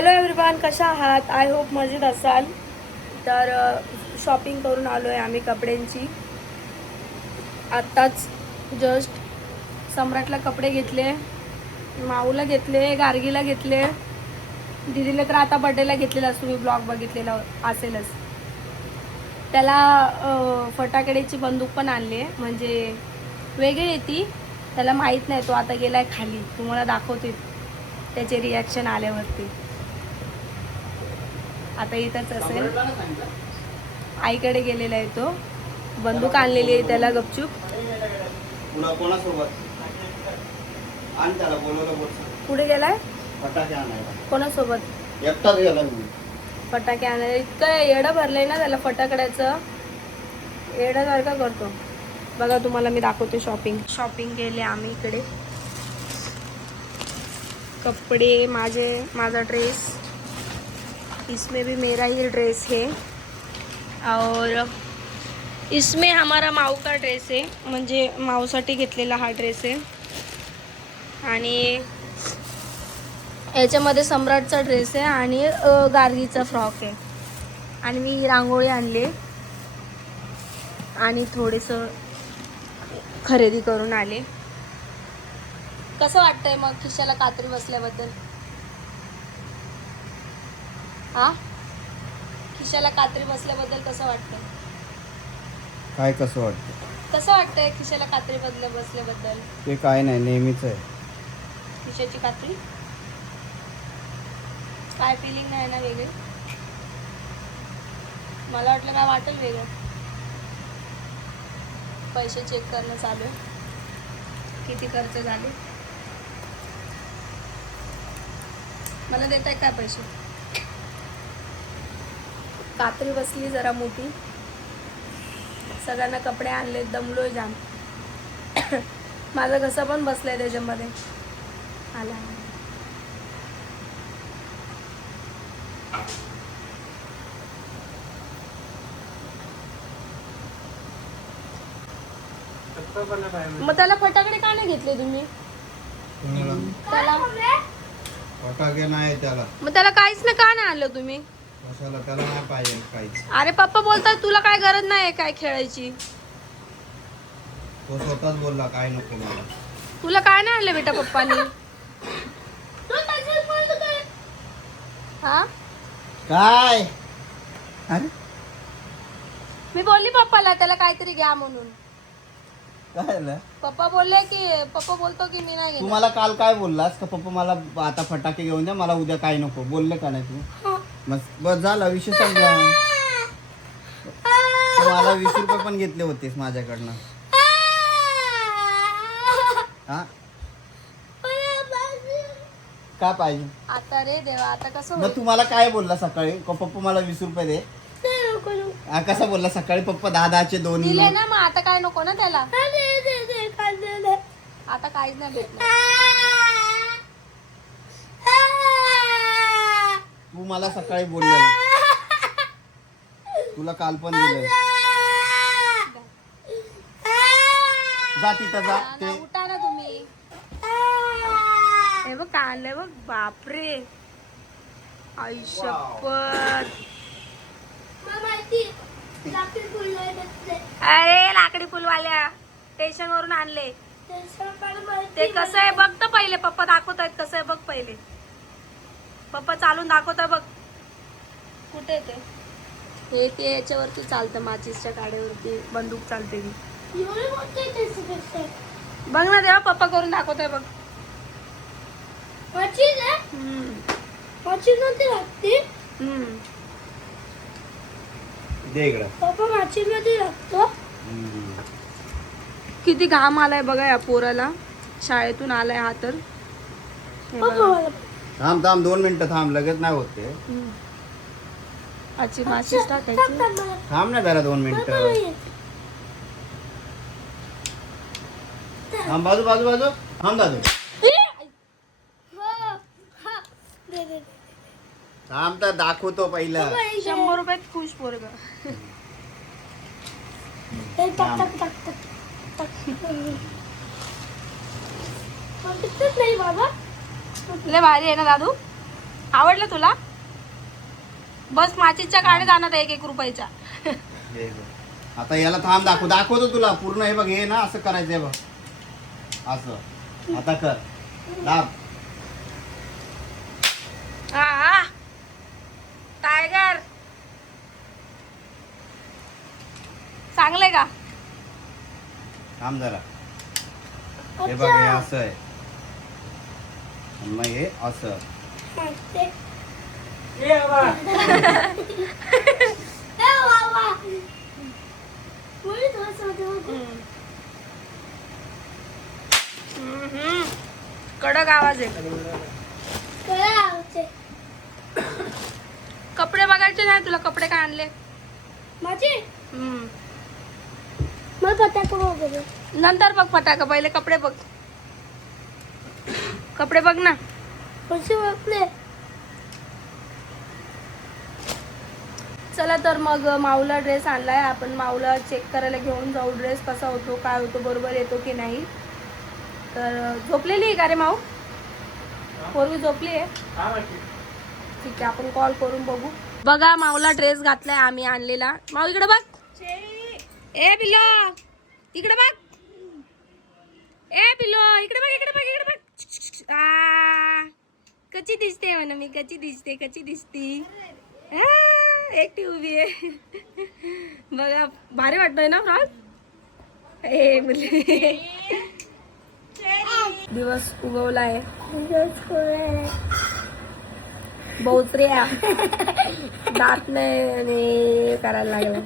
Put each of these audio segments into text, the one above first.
Hello everyone कशा आहात? I hope मजेत असाल. तर शॉपिंग करून आलो आहे आम्ही कपड्यांची. आत्ताच जस्ट सम्राटला कपडे घेतले माऊला घेतले गार्गीला घेतले. दिदीला तर आता बड्डेला घेतलेला असतो मी ब्लॉग बघितलेला असेलच. त्याला फटाकड्याची बंदूक पण आणली आहे. म्हणजे वेगळी येती त्याला माहीत नाही तो आता गेलाय खाली. तुम्हाला दाखवते. त्याचे रिॲक्शन आल्यावरती. आता इथंच असेल. आईकडे गेलेला आहे तो. बंदूक आणलेली आहे त्याला गपचूप. पुढे गेलाय? कोणासोबत? फटाके आणायला. इतकं येडं भरलंय ना त्याला फटाकड्याचं. येड्यासारखं करतो. बघा तुम्हाला मी दाखवते शॉपिंग शॉपिंग केले आम्ही इकडे. कपडे माझे माझा ड्रेस इसमें भी मेरा ही ड्रेस है। और इसमें हमारा माऊ का ड्रेस है। म्हणजे माऊसाठी घेतलेला हा ड्रेस आहे. आणि याच्यामध्ये सम्राटचा ड्रेस आहे आणि गार्गीचा फ्रॉक आहे. आणि मी रांगोळी आणली. आणि थोडंसं खरेदी करून आले. कसं वाटतंय मग खिशाला कात्री बसल्याबद्दल? हा? खिशाला कात्री बसल्याबद्दल कसं वाटतंय काय कसं वाटतं? कसं वाटतंय खिशाला कात्री बदल्या बसल्याबद्दल? ते काय नाही नेहमीच आहे. खिशाची कात्री? काय फिलिंग नाही ना वेगळी? मला वाटलं काय वाटेल वेगळं. पैसे चेक करणं चालू आहे. किती खर्च झाले? मला देत आहे काय पैसे? कात्री बसली जरा मोठी. सगळ्यांना कपडे आणले दमलोय जाम. माझा घसा पण बसलाय त्याच्यामध्ये. आला. मग त्याला फटाकडे का नाही घेतले तुम्ही? त्याला फटाके नाही त्याला. मग त्याला काहीच ना का नाही आणलं तुम्ही? कशाला त्याला नाही पाहिजे काहीच. अरे पप्पा बोलतात तुला काय गरज नाही काय खेळायची? तो स्वतःच बोलला काय नको मला. तुला काय नाही आणलं बेटा पप्पानी? हा? काय? अरे? मी बोलली पप्पाला त्याला काहीतरी घ्या म्हणून. काय झालं? पप्पा बोलले की पप्पा बोलतो की मी नाही तू घेणार. मला काल काय बोललास? का पप्पा मला आता फटाके घेऊन द्या मला उद्या काय नको. बोलले का नाही तू? मग बस झाला विषय संपला. तू मला वीस रुपये पण घेतले होतेस माझ्याकडनं. हा? का पाहिजे? आता रे देवा आता कसं मग होईल? तू मला काय बोलला सकाळी? का पप्पा मला वीस रुपये दे. हा, कसा बोलला सकाळी? पप्पा दहा दहाचे दोन दिले ना मग आता काय नको ना त्याला? आता काहीच नाही भेटणार तू मला सकाळी बोललेला. तुला काल पण दिलंय. जा तिथं जा. ते उठा ना तुम्ही. हे बघ काय आणलंय बघ बापरे. अरे लाकडी फुलवाल्या. स्टेशन वरून आणले. ते कसं आहे बघ तर पहिले पप्पा दाखवत आहेत कसं आहे बघ पहिले. पप्पा चालून दाखवत बघ. कुठे ते? हे ते याच्यावरती चालतं माचीसच्या काड्यावरती बंदूक चालते ती. बघ ना तेव्हा पप्पा करून दाखवतोय बघ. हम्म. हम्म. दे इकडं. हम्म. किती घाम आलाय बघा या पोराला. शाळेतून आलाय हा तर. थांब थांब दोन मिनिटं थांब लगेच नाही होते. आजची माचीस टाकायची? थांब ना जरा दोन मिनिटं. थांब बाजू बाजू बाजू. थांब दादू. थांब तर दाखवतो पहिलं. शंभर रुपयात खुश पोरग. नाही बाबा. लय भारी आहे ना दादू? आवडलं तुला? बस माचीच्या गाड्या जाणार एक एक रुपयाच्या. हे बघ. आता याला थांब दाखव. दाखवतो तुला. पूर्ण हे बघ हे ना असं करायचं आहे बघ. असं. आता कर. दाब. हा टायगर चांगलंय का? थांब जरा. हे बघ हे असं आहे. आणि मग हे असं हम्म. कडक आवाज आहे. कपडे बघायचे नाही तुला? कपडे काय आणले? माझी? हम्म. मला फटाका नंतर बघ फटाका पहिले कपडे बघ. कपडे बघ ना. कसे वापले? चला तर मग माऊला ड्रेस आणलाय. आपण माऊला चेक करायला घेऊन जाऊ. ड्रेस कसा होतो काय होतो बरोबर येतो की नाही? तर झोपलेली आहे का रे माऊ? पूर्वी झोपली आहे? ठीक आहे आपण कॉल करून बघू. बघा माऊला ड्रेस घातलाय आम्ही आणलेला. माऊ इकडे बघ. ए पिलो इकडे बघ. ए पिलो इकडे बघ इकडे बघ इकडे बघ. आ, कची दिसते म्हणा मी कची दिसते कची दिसती एकटी उभी आहे बघा भारी वाटतोय ना फ्रॉक ए मुली दिवस उगवला आहे बोचऱ्या दात नाही आणि करायला लागला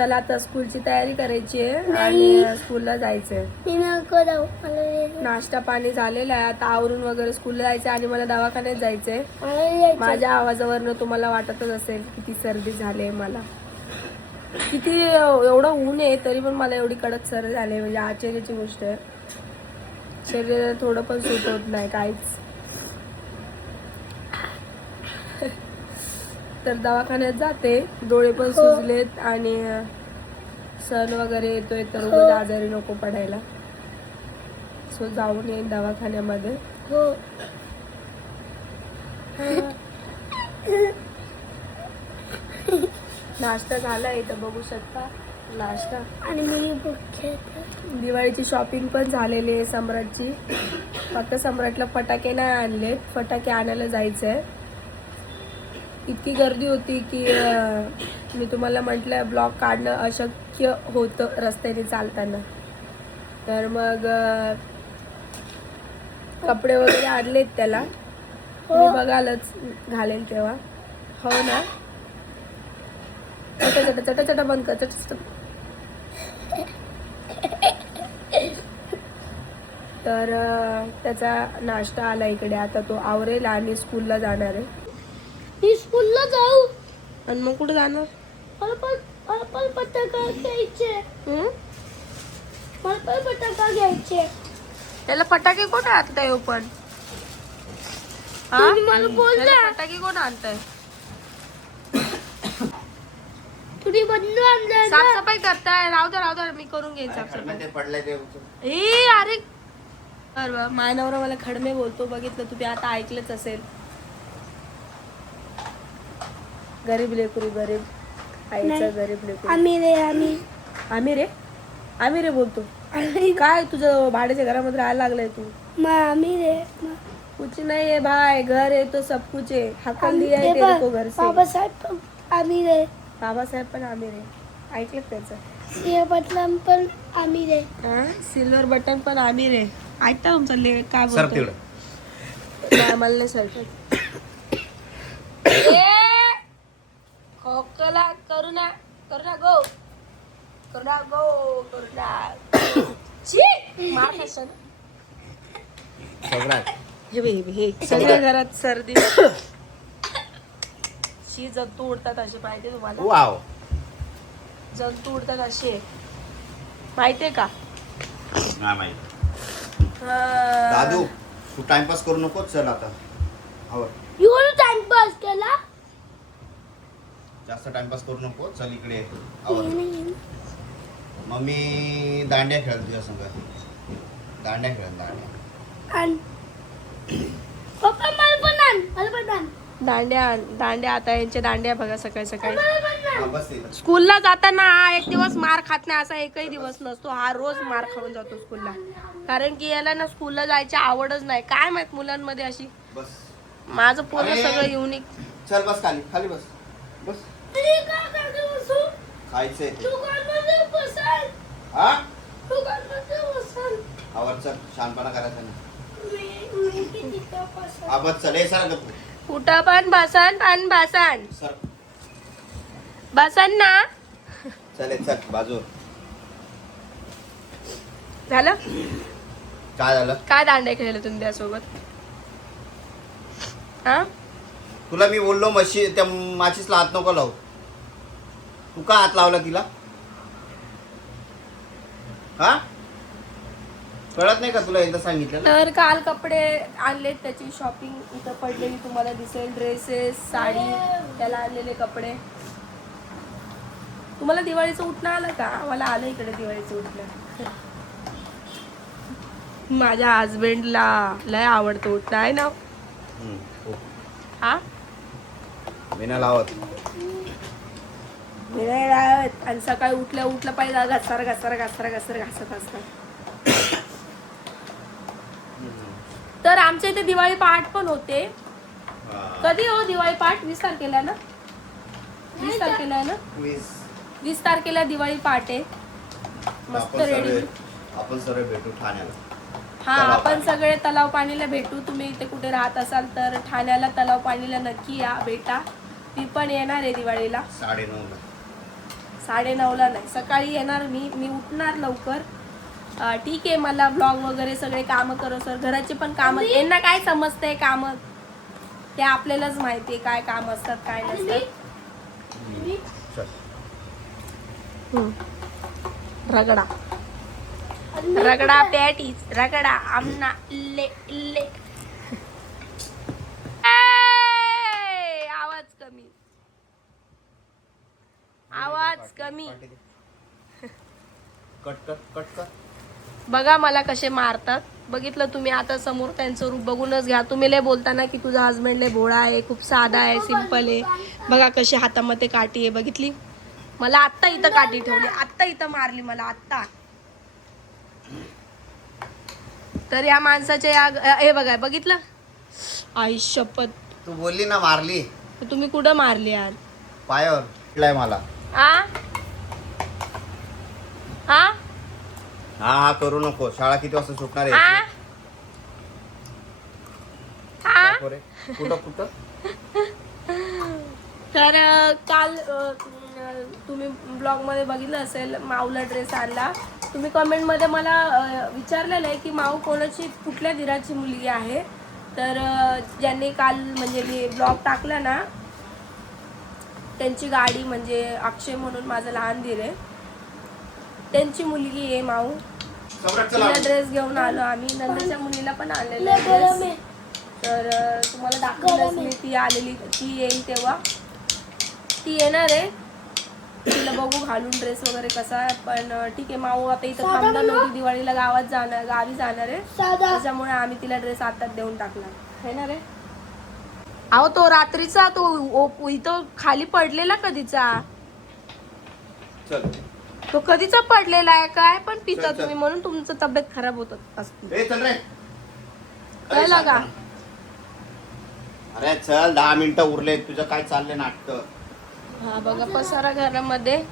चला आता स्कूलची तयारी करायची आहे आणि स्कूलला जायचंय मी नको जाऊ मला यायचं. नाश्ता पाणी झालेला आहे. आता आवरून वगैरे स्कूलला जायचं आणि मला दवाखान्यात जायचंय मला यायचं. माझ्या आवाजावरनं तुम्हाला वाटतच असेल किती सर्दी झाली आहे मला. किती एवढं ऊन आहे तरी पण मला एवढी कडक सर्दी झाली आहे. म्हणजे आश्चर्याची गोष्ट आहे. शरीराला थोडं पण सूट होत नाही काहीच. तर दवाखान्यात जाते. डोळे पण सुजलेत आणि सण वगैरे येतोय तर उगाच आजारी नको पडायला. सो जाऊन येईन दवाखान्यामध्ये. हो. नाश्ता झाला इथं बघू शकता. नाश्ता. आणि मी दिवाळीची शॉपिंग पण झालेली आहे सम्राटची. फक्त सम्राटला फटाके नाही आणले फटाके आणायला जायचं आहे इतकी गर्दी होती की अं, मी तुम्हाला म्हटलं ब्लॉग काढणं अशक्य होतं रस्त्याने चालताना. तर मग अं, कपडे वगैरे आणलेत त्याला. मी बघालच घालेल तेव्हा. हो ना? चटा चटा चटा चटा बंद कर चटा चटा. तर अं, त्याचा नाश्ता आला इकडे. आता तो आवरेल आणि स्कूलला जाणार आहे. स्कूलला जाऊ? आणि मग कुठे जाणार? मला पण मला पण पटाका घ्यायचे. हम्म? मला पण पटाका घ्यायचे. त्याला फटाके कोण आणताय हो पण? हा? तुम्ही मला बोलला. त्याला फटाके कोण आणताय? तुम्ही बंधू आणले ना. साफसफाई करताय. राहू दे राहू दे. मी करून घेईन साफसफाई. ते पडलंय ते उचल. ए अरे. अरे वा, माझ्या नवरा मला खडमे बोलतो. बघितलं तुम्ही आता ऐकलंच असेल. गरीब लेकरू गरीब आईचं नाही. गरीब लेकरू. आम्ही रे आम्ही. आम्ही रे? आम्ही रे बोलतो. काय तुझं भाड्याच्या घरामध्ये राहायला लागलाय तू? आम्ही रे कुछ नहीं है भाई घर है तो सब कुछ है हकल आम्ही- दिया है तेरे को घर से? बाबासाहेब पण आम्ही रे. बाबासाहेब पण आम्ही रे. ऐकलं का त्याचं? सिंह पटलं पण आम्ही रे. सिल्वर बटन पण आम्ही रे. ऐकता तुमचं ले काय सर बोलतो तिकडं. मला नाही सरकत खोकला करुणा करुणा गो करुणा गो करुणा छी मार. सगळ्यात. हे बघ, हे बघ, हे. सगळ्या घरात सर्दी. शी जंतू उडतात असे पाहिजे तुम्हाला? वाव. जंतू उडतात असे. माहितीये का? नाही माहिती. हा. दादू तू टाइमपास करू नको चल आता. आवर. एवढं टाइमपास केला? जास्त टाइमपास करू नको चल इकडे. आवर. मग मी दांड्या खेळत तुझ्या संग दांड्या खेळत दांड्या. आणि. पप्पा मला पण मला पण आण. दांड्या दांड्या आता यांच्या दांड्या बघा सकाळी सकाळी. मला पण आण. हा, बस इथं. स्कूलला जाताना हा एक दिवस मार खात नाही असा एकही दिवस नसतो. हा रोज मार खाऊन जातो स्कूलला. कारण की याला ना स्कूलला जायची आवडच नाही. काय माहीत मुलांमध्ये अशी? बस. माझं पूर्ण. सगळं युनिक चल बस खाली खाली बस. बस. अरे, का करते बसू? बसाल. हा. आवर चल शहाणपणा करायचा नाही. बस चल हे सर कुठं पण बसन पण बसन. सर. बसन ना. चल चल बाजू. झालं? काय झालं? काय दांडे खेळले तुम्ही त्यासोबत? हा? तुला मी बोललो मशी त्या माचीसला हात नको लावू. तू का हात लावला तिला? हा? कळत नाही का तुला एकदा सांगितलं ना? तर काल कपडे आणले त्याची शॉपिंग इथं पडलेली तुम्हाला दिसेल ड्रेसेस साडी त्याला आणलेले कपडे. तुम्हाला दिवाळीचं उठणं आलं का? मला आलं इकडे दिवाळीचं उठणं. माझ्या हजबंडला लय आवडतं उठणं आहे ना? हम्म, हो. हा? मी नाही लावत. आणि सकाळी उठल्या उठलं पाहिजे घसार घसार घसार घसार घासत असतात तर आमच्या इथे दिवाळी पहाट पण होते. कधी हो दिवाळी पहाट? वीस तारखेला ना? वीस तारखेला ना? वीस. तारखेला दिवाळी पहाट आहे. मस्त रेडी आपण सर्व भेटू ठाण्याला. हा तलाव आपण पाणी. सगळे तलाव पाणीला भेटू. तुम्ही इथे कुठे राहत असाल तर ठाण्याला तलाव पाणीला नक्की या भेटा. मी पण येणार आहे दिवाळीला. साडे ला साडे नऊला नाही. सकाळी येणार मी. मी उठणार लवकर. ठीक आहे मला ब्लॉग वगैरे सगळे कामं करो सर घराचे पण कामं यांना काय समजतंय कामं? ते आपल्यालाच माहिती आहे काय काम असतात काय नसतात. चल रगडा. रगडा पॅटीस. रगडा आमना ले ले. कमी. कट कर कट कर. बघा मला कसे मारतात. बघितलं तुम्ही आता समोर त्यांचं रूप बघूनच घ्या. तुम्ही लय बोलताना की तुझा हजबंड लय भोळा आहे खूप साधा आहे सिंपल आहे. बघा कशी हातामध्ये काठी आहे बघितली? मला आत्ता इथं काठी ठेवली. आत्ता इथं मारली मला आत्ता. तर या माणसाच्या या हे बघा बघितलं? आई शपथ. तू बोलली ना मारली. तुम्ही कुठं मारली आज? पायावर मला. आ? हा हा हा करू नको. शाळा किती वाजता सुटणार आहे आ? याची? हा दाखव रे. कुठं कुठं? तर अ, काल अ, अ, तुम्ही ब्लॉगमध्ये बघितलं असेल माऊला ड्रेस आणला. तुम्ही कमेंटमध्ये मला अ, विचारलेलं आहे की माऊ कोणाची कुठल्या दिराची मुलगी आहे? तर अ, ज्यांनी काल म्हणजे मी ब्लॉग टाकला ना त्यांची गाडी म्हणजे अक्षय म्हणून माझं लहान धीर आहे. त्यांची मुलगी आहे माऊ. तिला ड्रेस घेऊन आलो आम्ही. नंदीच्या मुलीला पण आणलेला ड्रेस आहे. तर तुम्हाला दाखवलंच मी ती आलेली ती येईल तेव्हा. ती येणार आहे. तिला बघू घालून ड्रेस वगैरे कसा आहे. पण ठीक आहे माऊ आता इथं थांबणार? नव्हती. दिवाळीला गावात जाणार गावी जाणार आहे. त्याच्यामुळे आम्ही तिला ड्रेस आताच देऊन टाकला है ना रे अहो तो रात्रीचा तो ओ- इथं खाली पडलेला कधीचा? चल. तो कधीचा पडलेला आहे? काय पण पिता चल, चल. तुम्ही म्हणून तुमचं तब्येत खराब होत असते. ए चल रे. कळलं का? अरे चल दहा मिनिटं उरले तुझं काय चाललंय नाटक? हा बघा पसारा घरामध्ये.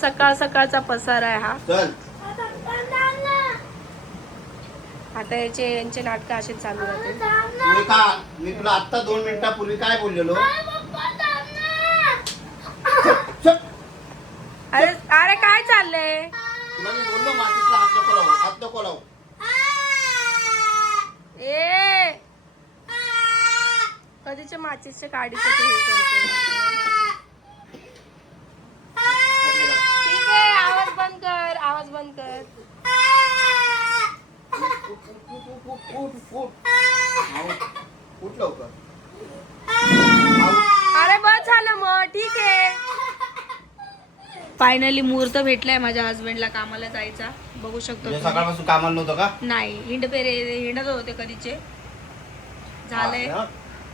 सकाळ सकाळचा पसारा आहे हा. चल. आता याचे यांचे नाटक असे चालू राहते का मी तुला आत्ता दोन मिनिटापूर्वी काय बोललेलो. अरे अरे काय चाललंय? तुला मी बोललो मातीतला हात नको लावू हात नको लावू. ए! कधीच्या माचीच्या काडीचं ते हे करतोय. ठीक आहे आवाज बंद कर आवाज बंद कर उठ लवकर अरे बस झालं मग ठीक आहे. फायनली मुहूर्त भेटलाय माझ्या हस्बंडला कामाला जायचा. बघू शकतो म्हणजे तुम्ही. सकाळपासून कामाला नव्हतं का? नाही हिंड पेरे हिंडत होते कधीचे. झालंय. हा,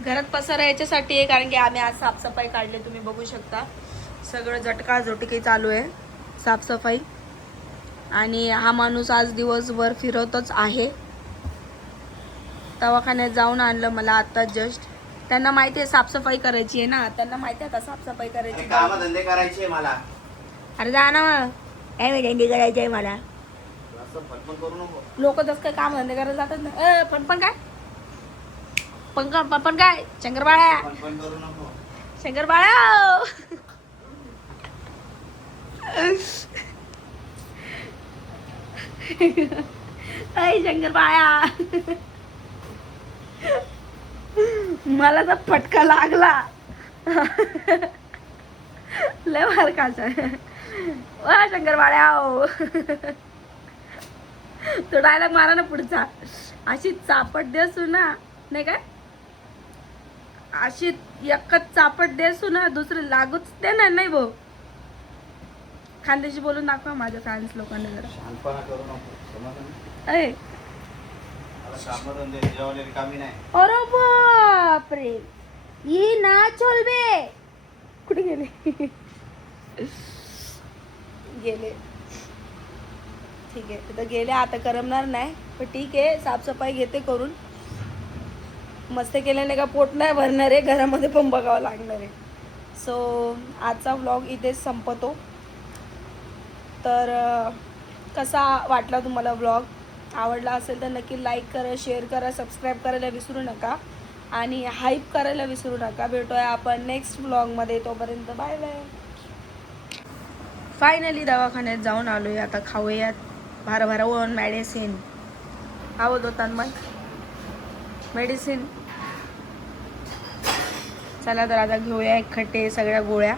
घरात पसारा याच्यासाठी आहे कारण की आम्ही आज साफसफाई काढली तुम्ही बघू शकता. सगळं झटका झटकी चालू आहे साफसफाई. आणि हा माणूस आज दिवसभर फिरवतच आहे. दवाखान्यात जाऊन आणलं मला आता जस्ट त्यांना माहिती आहे साफसफाई करायची आहे ना. त्यांना माहिती आहे आता साफसफाई करायची. काम धंदे करायचे मला. अरे जा ना. काय मेहंदी करायची आहे मला. लोक तसं काय काम धंदे करायला जातात ना. ए पण पण काय? पण पण काय? शंकरबाळ्या फटफट करू नको. शंकरबाळ्या अय शंकरबाळ्या मला तर फटका लागला. लय खायचा वा शंकरबाळ्या तो डायलॉग मारा ना पुढचा. अशी चापट देसू ना नाही काय? अशी एकच चापट देसू ना दुसरं लागूच दे ना नाही भाऊ. खानदेशी बोलून दाखवा माझ्या फॅन्स लोकांना जरा? अय अरे बापरे! ही ना चोलबे! कुठे गेले? गेले. ठीक आहे. तिथं गेले आता करमणार नाही. पण ठीक आहे साफसफाई घेते करून. मस्त केल्याने का पोट नाही भरणार आहे घरामध्ये पण बघावं लागणार आहे. सो आजचा व्लॉग इथेच संपतो. तर कसा वाटला तुम्हाला व्लॉग आवडला असेल तर नक्की लाईक करा शेअर करा सबस्क्राईब करायला विसरू नका. आणि हाईप करायला विसरू नका. भेटूया आपण नेक्स्ट ब्लॉगमध्ये तोपर्यंत बाय बाय फायनली दवाखान्यात जाऊन आलोय. आता खाऊयात. भारा भारा ओन मेडिसिन हा बोलतो मग. मेडिसिन चला तर आता घेऊया एक खट्टे सगळ्या गोळ्या.